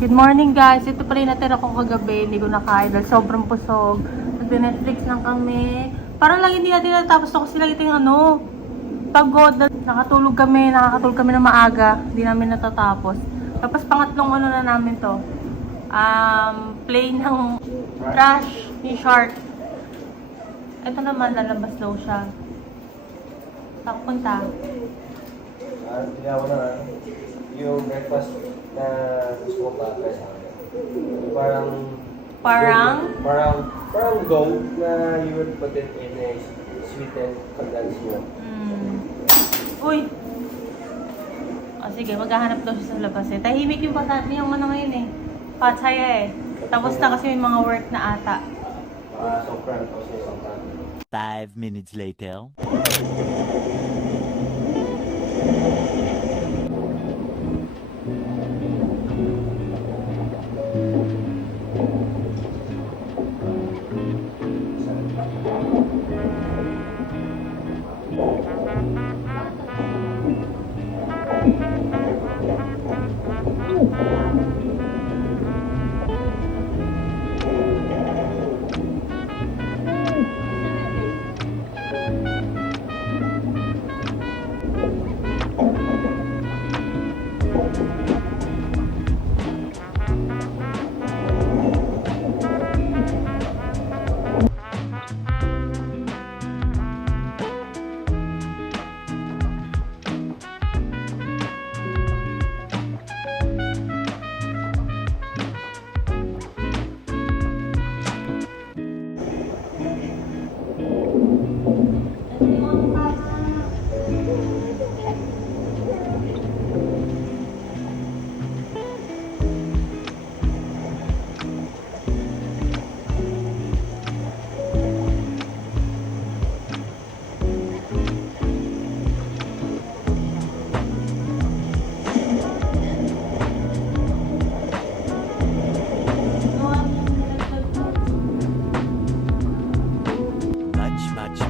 Good morning guys! Ito pa rin natira ko kagabi, hindi ko nakain dahil sobrang pusog. Nag-Netflix lang kami. Parang lang hindi natin natapos to kasi lang ito yung pagod. Nakakatulog kami na maaga. Hindi namin natatapos. Tapos pangatlong na namin to. Play ng trash ni Shark. Ito naman, lalabas daw siya. Saan punta? Tinawa na yung breakfast na gusto ko pa sa akin. Parang goat na you would put it in a sweetened condensed milk. Uy! O sige, maghahanap daw siya sa labas eh. Tahimik yung ngayon eh. Patsaya eh. Tapos na kasi may mga work na ata. Songkran, tapos may songkran. 5 minutes later.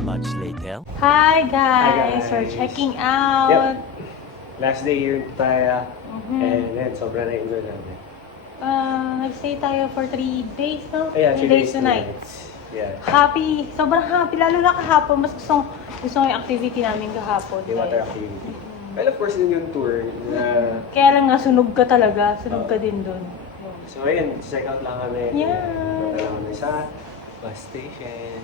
Much later. Hi guys! We're checking out. Yep. Last day here in Pattaya. And then, sobrang na-enjoy namin. Nag-stay tayo for 3 days, no? Yeah, 3 days, 2 nights. Yeah. Happy! Sobrang happy. Lalo na kahapon. Mas gusto ko yung activity namin kahapon. Yung water activity. Well, of course, din yung tour. Kaya lang nga, sunog ka talaga. Sunog ka din dun. So, ayun, check out lang kami. Yeah. Punta lang kami sa bus station.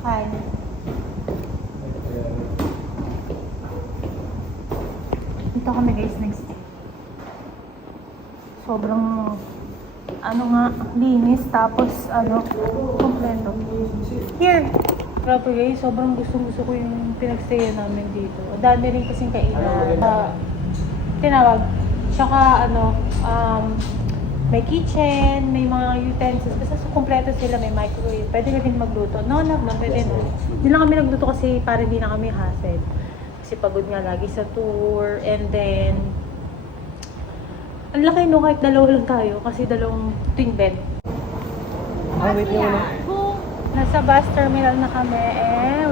Hi. Dito kami guys, next day. Sobrang linis, tapos kompleto. Here! Grabe guys, sobrang gusto ko yung pinagstayan namin dito. Dami rin kasing kainan. Tinawag. Tsaka may kitchen, may mga utensils. Basta kompleto sila, may microwave. Pwede na din magluto. No, pwede na. Hindi lang kami nagluto kasi para hindi na kami hassle. Kasi pagod nga lagi sa tour. And then, ang laki no, kahit dalawa lang tayo. Kasi dalawang twin bed. Wait nyo muna. Nasa bus terminal na kami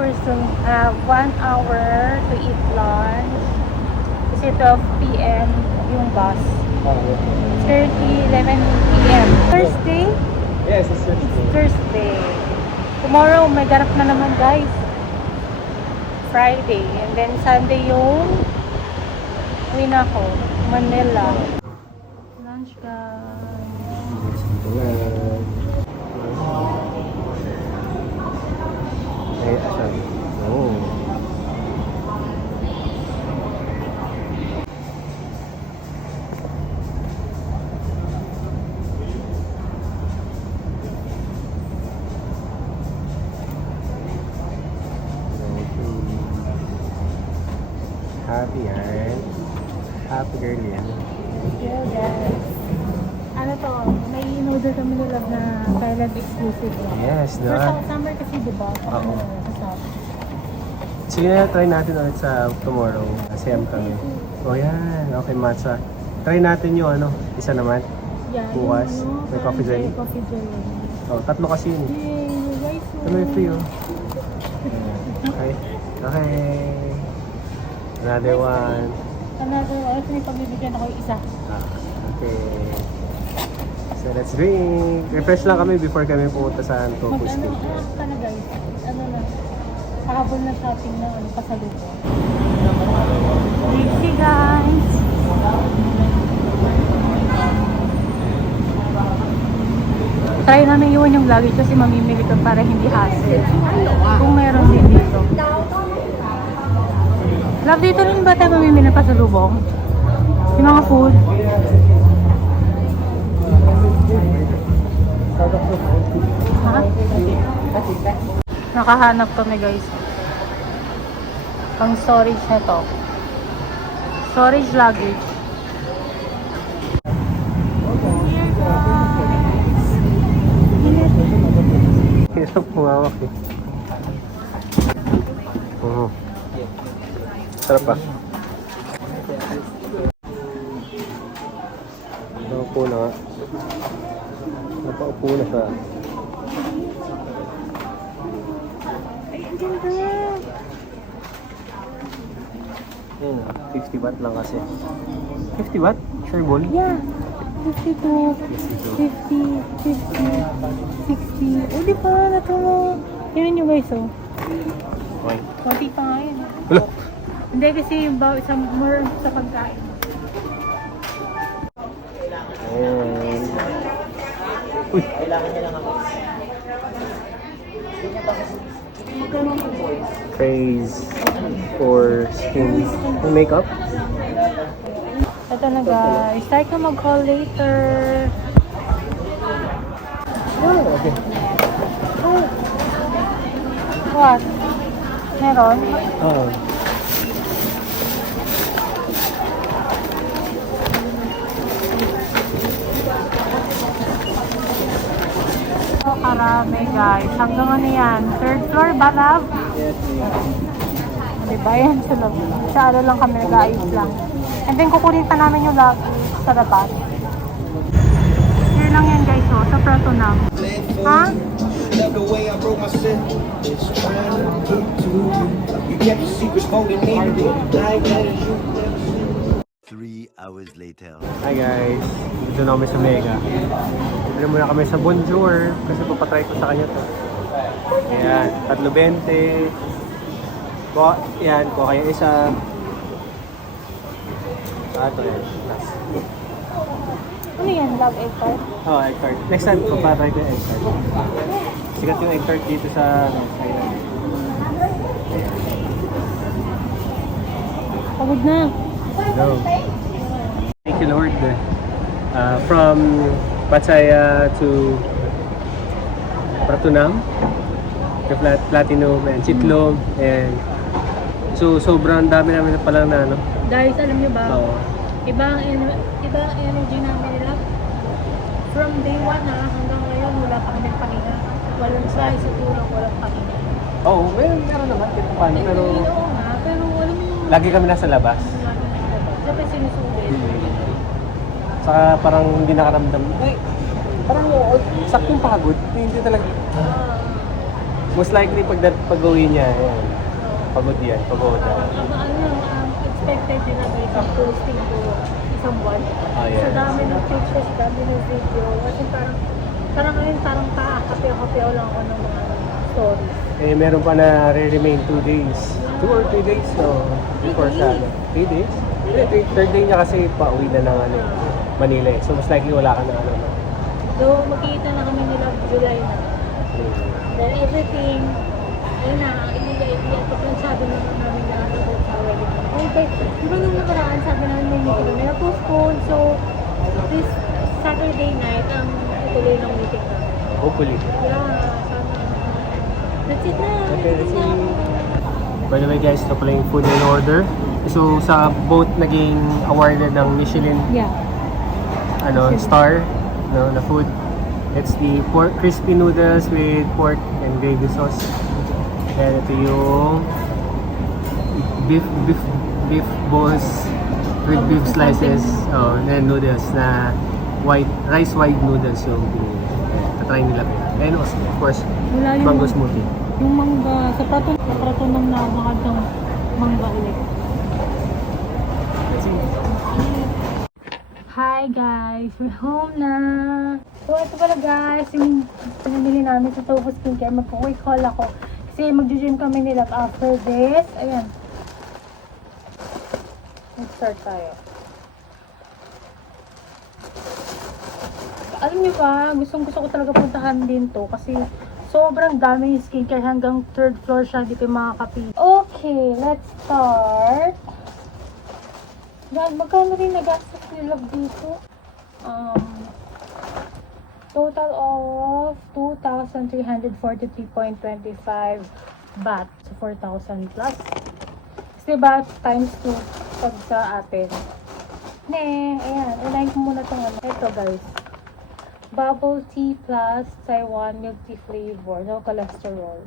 we still have 1 hour to eat lunch. Kasi 12 p.m. yung bus. 11 p.m. Thursday? Yes, it's Thursday. It's Thursday. Tomorrow, may ganap na naman guys. Friday. And then Sunday yung uwi na ako. Manila. Lunch guys. Happy yan. Happy girl yan. Yeah guys. Ano to? May in-order kami nila na Thailand exclusive lang. Yes, no? First summer kasi diba? Oo. Sige na, try natin ulit sa tomorrow. Kasi kami. O yan, okay matcha. Try natin yung isa naman. Yeah, bukas. yung May coffee jelly. Coffee jelly. Oh, 3 kasi yun. Yay! Guys, Ito may free Okay. Okay. Another one. Another, ay, may pagbibigyan ako yung isa. Okay. So let's drink. Refresh lang kami before kami pumunta sa Antopo Mag-ano, Station. ka na guys. Ano na, habol na shopping na ano, pasalubong. Easy guys! Try namin iwan yung luggage kasi mamimili ka para hindi hassle. Kung meron din dito. Love, dito rin ba tayo mamimili pa sa lubong? Yung mga food? Ha? Nakahanap kami guys. Pang storage na to. Storage luggage. Hirap pumawak eh. Sarap pa. Napaupo na nga. Napaupo na siya. Ay, ang ganda! 50 watt lang kasi. 50 watt? Sure ball? Yeah. 52, 50, 50, 60. O, di ba? Natumo. Tignan nyo guys, oh. Okay. Konti pa nga yun. Wala. Hindi kasi yung isang more sa pagkain. And... Uy! Praise for skin. Yung makeup? Ito na guys. Start ko mag-call later. Oh, okay. What? Meron? Oh. Oh, karami guys. Hanggang ano yan? Third floor ba, love? Diba yan sa loob? Sa ano lang kami, nag-aayos lang. And then kukunin pa namin yung love sa labas. Here lang yan guys, oh, sa Prato na. Ha? Love the way I broke my sin. It's trying to get to you. You kept your secrets holding me. Like that is you. 3 hours later. Hi guys, dito na kami sa Mega. Dito muna kami sa Bonjour kasi papatry ko sa kanya to. Ayan, 3.20. Yan, kuha kayo isa. Ito yan, last. Ano yan, love egg tart? Oh, egg tart. Next time, papatry ko yung egg tart. Sikat yung egg tart dito sa Thailand. Pagod na. Go. Thank you Lord. From Pattaya to Pratunam, the Platinum and Chitlog, and so sobrang dami namin na pala na ano. Guys, alam nyo ba? Oo. Iba ang energy namin nila. From day 1 hanggang ngayon, wala pa kami pahinga. Walang sa tulong, walang pahinga. Oo, meron naman kahit paano, pero Oo nga, pero alam mo yung lagi kami nasa labas. Siyempre sinusulit. Saka parang hindi nakaramdam. Parang saktong pagod. Hindi talaga. Most likely pag-uwi niya, yan. Pagod yan, pagod. Expected din na may isang posting ko isang buwan. Oh, yes. So dami ng pictures, dami ng video. Kasi parang ngayon, parang kape-kape lang ako ng mga stories. Eh, meron pa na remain 2 days. 2 or 3 days, so before siya. 3 days? Hindi, third day niya kasi pauwi na ng Manila eh. So, mas likely wala ka na ano. Though magkikita na kami nila July na. Then everything, ayun na, i-upload lang sabi naman namin na about sa wedding. Okay, di ba nung nakaraan sabi namin may meeting kami na postpone. So, this Saturday night, ang ituloy ng meeting namin. Hopefully. Yeah, sana. That's it na. Okay, let's see. By the way guys, ito pala yung food in order. So, sa boat naging awarded ng Michelin Yeah. star, no, na food. It's the pork crispy noodles with pork and gravy sauce. And ito yung beef balls with beef slices, and noodles na rice white noodles yung tatry nila. And of course, Wala yung mango smoothie. Yung mangga, sa prato ng nakakadang mangga ulit. Let's see. Hi guys! We're home na! So ito pala guys, yung pinamili namin sa Tofu Skincare. Mag-quick haul ako. Kasi mag-gym kami nila after this. Ayan. Mag-start tayo. Alam niyo ba, gusto ko talaga puntahan din to. Kasi sobrang daming skincare. Hanggang 3rd floor siya. Di kayo makakapili. Okay, let's start. Yan, magkano rin nagastos nila dito? Total of 2,343.25 baht. So, 4,000 plus. Kasi diba, times 2 pag sa atin. Ayan. Unahin ko muna itong ano. Ito guys. Bubble tea plus Taiwan milk tea flavor. No cholesterol.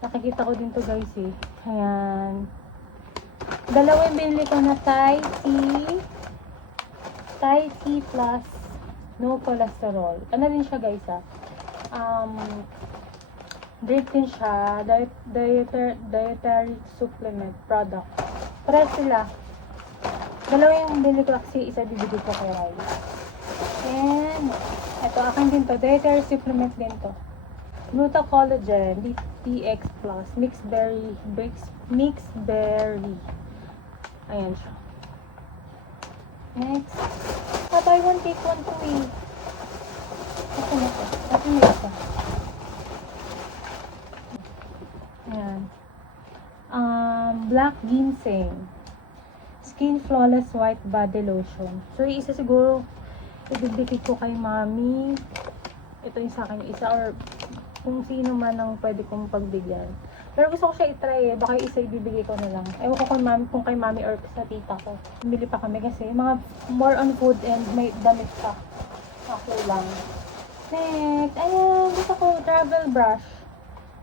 Nakikita ko din to guys eh. Ayan. Dalawa yung binili ko na Thai tea plus no cholesterol. Ano din siya guys drink din siya, dietary supplement product. Para sila. Dalawa yung binili ko kasi isa bibili ko kay Rai. And ito akin din to, dietary supplement din to. Gluta Collagen DTX Plus mixed berry. Ayan siya. Next. Buy one, take one to me. Ito na ito. Ito na ito. Ayan. Black Ginseng. Skin Flawless White Body Lotion. So, yung isa siguro, ibibigay ko kay Mami. Ito yung sa akin yung isa. Or kung sino man ang pwede kong pagbigyan. Pero gusto ko siya itry eh. Baka isa ibibigay ko na lang. Ewan ko kung kay mami or sa tita ko. Bumili pa kami kasi mga more on food and may damit pa. Ako lang. Next. Ayan. Gusto ko travel brush.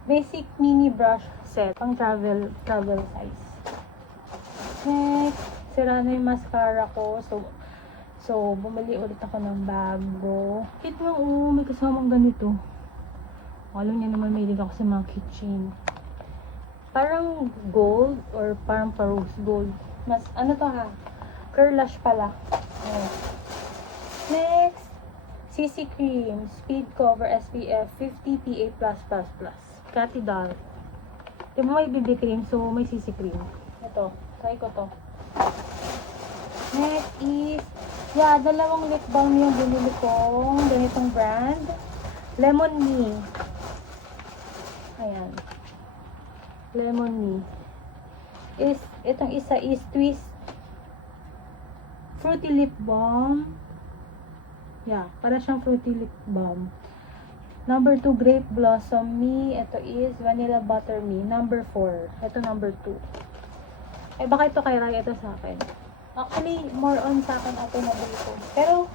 Basic mini brush set. Pang travel size. Next. Sira na yung mascara ko. So bumili ulit ako ng bago. Kit mo, may kasamang ganito. Alam niya naman may ako sa mga kitchen. Parang gold or parang rose gold. Mas ano to ha? Curlash pala. Ayan. Next, CC cream, speed cover SPF 50 PA+++. Catty Doll. Di ba may BB cream so may CC cream. Ito, try ko to. Next is dalawang lip balm yung binili kong ganitong brand. Lemon Me. Ayan. Lemon Me. Itong isa is Twist Fruity Lip Balm. Yeah, para siyang Fruity Lip Balm. Number 2, Grape Blossom Me. Ito is Vanilla Butter Me. Number 4. Ito number 2. Baka ito kay Rai, ito sa akin. Actually, more on sa akin ito na dito. Pero,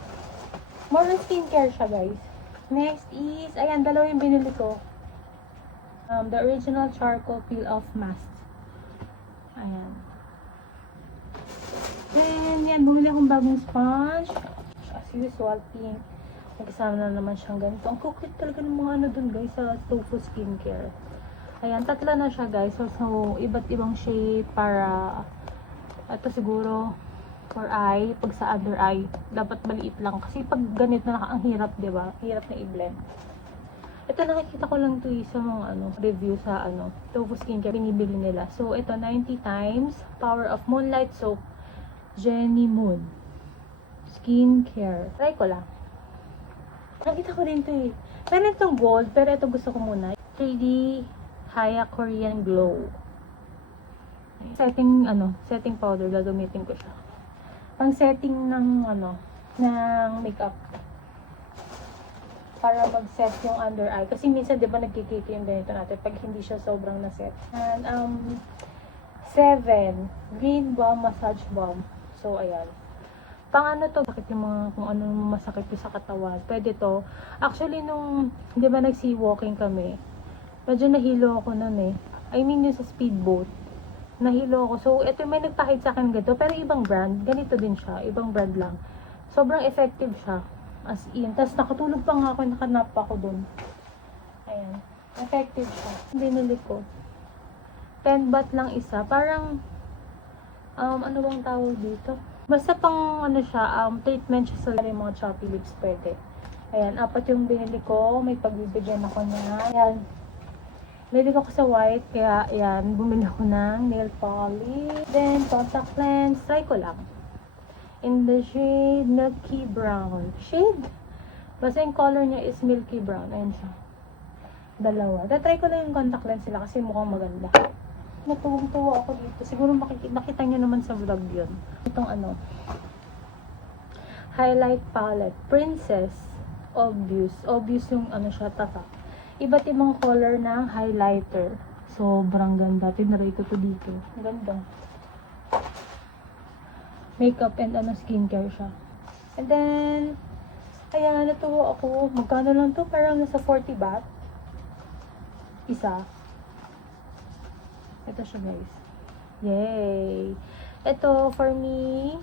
more on skincare siya guys. Next is, ayan, dalawa yung binili ko. The original charcoal peel off mask. Ayan. Then, yan, bumili akong bagong sponge. As usual, pink. Nagkasama na naman siyang ganito. Ang cute talaga ng mga ano dun guys sa Tofu Skincare. Ayan, tatlo na siya guys. So, iba't ibang shape para ito siguro for eye. Pag sa under eye, dapat maliit lang. Kasi pag ganito na ang hirap, diba? Hirap na i-blend. Ito nakikita ko lang to sa mga review sa Tofu Skincare binibili nila. So ito 90 times Power of Moonlight Soap Jenny Moon Skincare. Try ko lang. Nakita ko din to eh. Pero itong gold, pero ito gusto ko muna. 3D Haya Korean Glow. Setting powder gagamitin ko siya. Pang setting ng ng makeup. Para mag-set yung under eye. Kasi minsan, di ba, nagkikita yung ganito natin pag hindi siya sobrang na-set. And, 7. Green Balm Massage Balm. So, ayan. Pang to, bakit yung mga, kung ano masakit yung sa katawan. Pwede to. Actually, nung, di ba, nag-sea walking kami, medyo nahilo ako nun eh. I mean, yung sa speedboat. Nahilo ako. So, ito may nagpahid sa akin ganito. Pero ibang brand. Ganito din siya. Ibang brand lang. Sobrang effective siya. As in. Tapos nakatulog pa nga ako, nakanap ako dun. Ayan. Effective siya. Binili ko. 10 baht lang isa. Parang, ano bang tawag dito? Basta pang ano siya, treatment siya sa mga choppy lips pwede. Ayan, 4 yung binili ko. May pagbibigyan ako niya. Ayan. Bili ko sa white, kaya ayan, bumili ako ng nail polish. Then, contact lens. Try ko lang. In the shade Milky Brown. Shade? Basta yung color niya is Milky Brown. Ayan siya. Dalawa. Try ko lang yung contact lens sila kasi mukhang maganda. Natuwang-tuwa ako dito. Siguro makita nyo naman sa vlog yun. Itong ano, highlight palette. Princess. Obvious. Obvious yung ano siya, tatak. Iba't ibang color ng highlighter. Sobrang ganda. Tinry ko to dito. Ganda. Makeup and ano, skincare siya. And then, ayan, natuwa ako. Magkano lang to? Parang nasa 40 baht. Isa. Ito siya, guys. Yay! Ito, for me,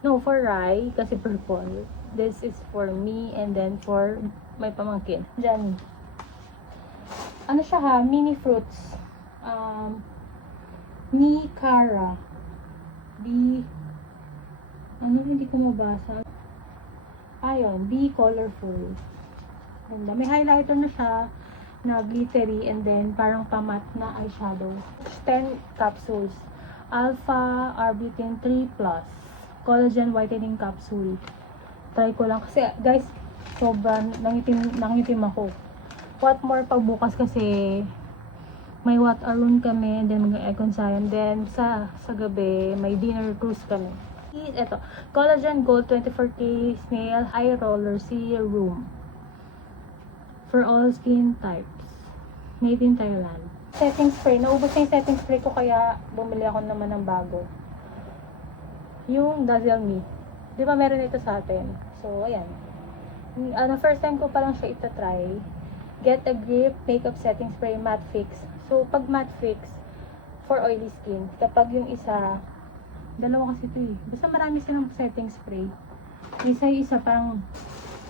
no, for Rai, kasi purple. This is for me, and then for my pamangkin. Diyan. Ano siya ha? Mini fruits. Ni Cara. Ano, hindi ko mabasa. Ayun, be colorful. Ganda. May highlighter na siya na glittery and then parang pamat na eyeshadow. 10 capsules. Alpha Arbutin 3 Plus. Collagen Whitening Capsule. Try ko lang kasi guys, sobrang nangitim ako. What more pagbukas kasi may Wat Arun kami and then mag-econ science. Then sa gabi may dinner cruise kami. Ito, Collagen Gold 24K Snail Eye Roller Serum. For all skin types. Made in Thailand. Setting spray. Naubos na yung setting spray ko kaya bumili ako naman ng bago. Yung Dazzle Me. Di ba meron ito sa atin? So, ayan. First time ko pa lang siya itatry. Get a Grip Makeup Setting Spray Matte Fix. So, pag matte fix, for oily skin. Kapag yung isa, dalawa kasi ito eh. Basta marami silang setting spray. Isa pang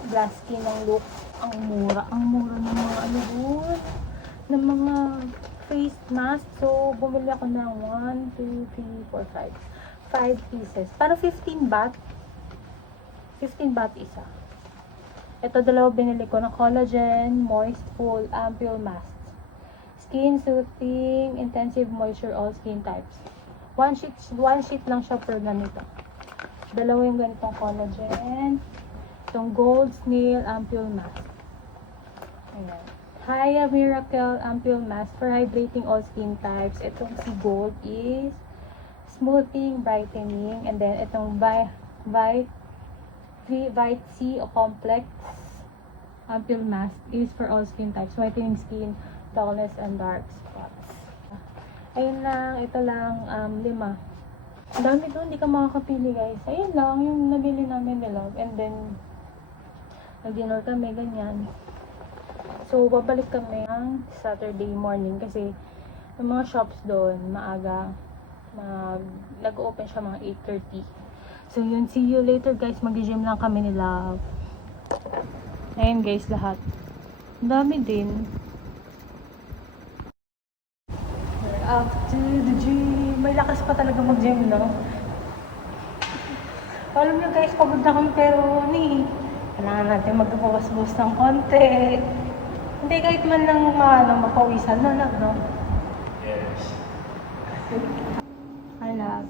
glass skin ng look. Ang mura ng mga ano dun. Ng mga face mask. So, bumili ako ng 1, 2, 3, 4, 5 pieces. Para 15 baht. 15 baht isa. Ito, dalawa binili ko ng Collagen Moist Full Ampoule Mask. Skin Soothing Intensive Moisture All Skin Types. One sheet lang siya per ganito. Dalawa yung ganitong collagen. Itong Gold Snail Ampoule Mask. Ayan. Haya Miracle Ampoule Mask for hydrating all skin types. Itong si Gold is smoothing, brightening. And then itong Vite C o Complex Ampoule Mask is for all skin types. Whitening skin, dullness, and dark spots. Ayun lang, ito lang, 5. Ang dami doon, hindi ka makakapili guys. Ayun lang, yung nabili namin nila. And then, nag-dinner kami, ganyan. So, babalik kami ng Saturday morning kasi yung mga shops doon, maaga, nag-open siya mga 8:30. So, yun, see you later guys. Mag-gym lang kami nila. Ayun guys, lahat. Ang dami din. After the gym, may lakas pa talaga mag-gym, no? Alam nyo guys, pagod na kami pero kailangan natin magpapawas-bawas ng konti. Hindi kahit man lang mapawisan na lang, no? Yes. I love.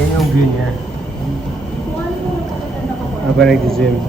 Yan yung view niya. Habang nag-gym.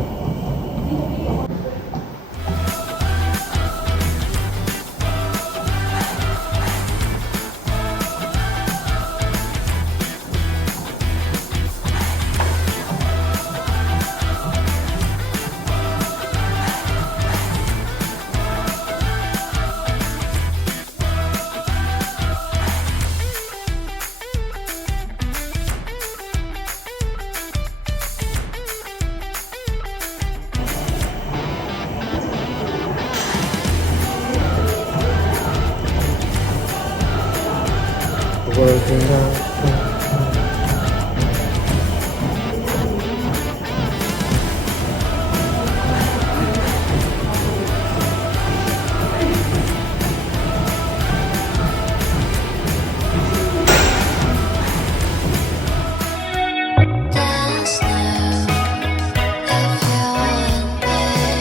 Dance now if you want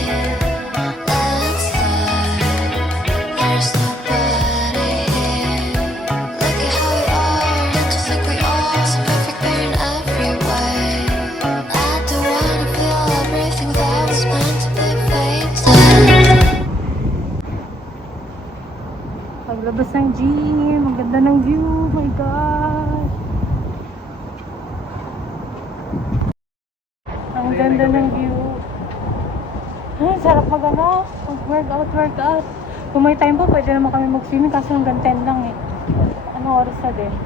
me. Let's start. There's nobody here. Look at how we are. Don't you think we are so perfect, we're in every way? I don't wanna feel everything that was meant to be faded. Paglabas ng gym, ang ganda ng view, my gosh. Ang ganda ng view. Ay, sarap workout. Kung may time pa, pwede naman kami mag-swimming kasi hanggang 10 lang eh. Ano oras na din? I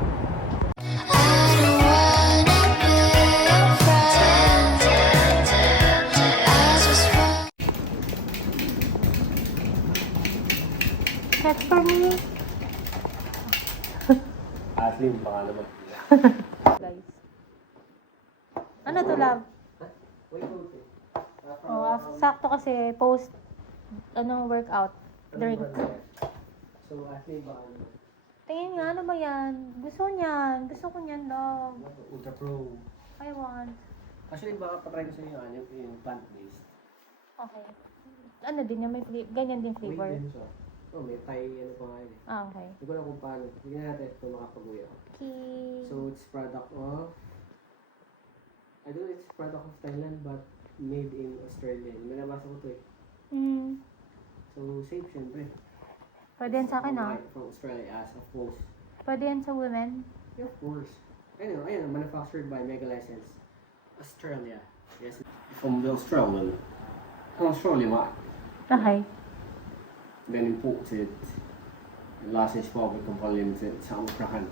don't wanna be your friend. I just want. That's for me. Aslim, baka naman. Guys. Ano to, love? Oh, sakto kasi post workout drink. So, Aslim, baka naman. Tingin nga, ano ba yan? Gusto niyan. Gusto ko niyan, love. Ultra Pro. I want. Actually, baka patry ko sa inyo yung plant-based. Okay. Ano din yan? May ganyan din flavor. May din siya. Oh, may Thai pa nga yun eh. Ah, okay. Hindi ko na kung paano. Tignan natin kung makapag-uwi ako. Okay. So, it's product of... I don't know it's product of Thailand but made in Australia. May nabasa ko to eh. So, safe syempre. Pwede yan sa akin, ah. From Australia, as of course. Pwede yan sa women. Yeah, of course. Ayun, manufactured by Mega License. Australia. Yes. From the Australian market. Okay. Then imported. License public company limited. Sa Ukraine.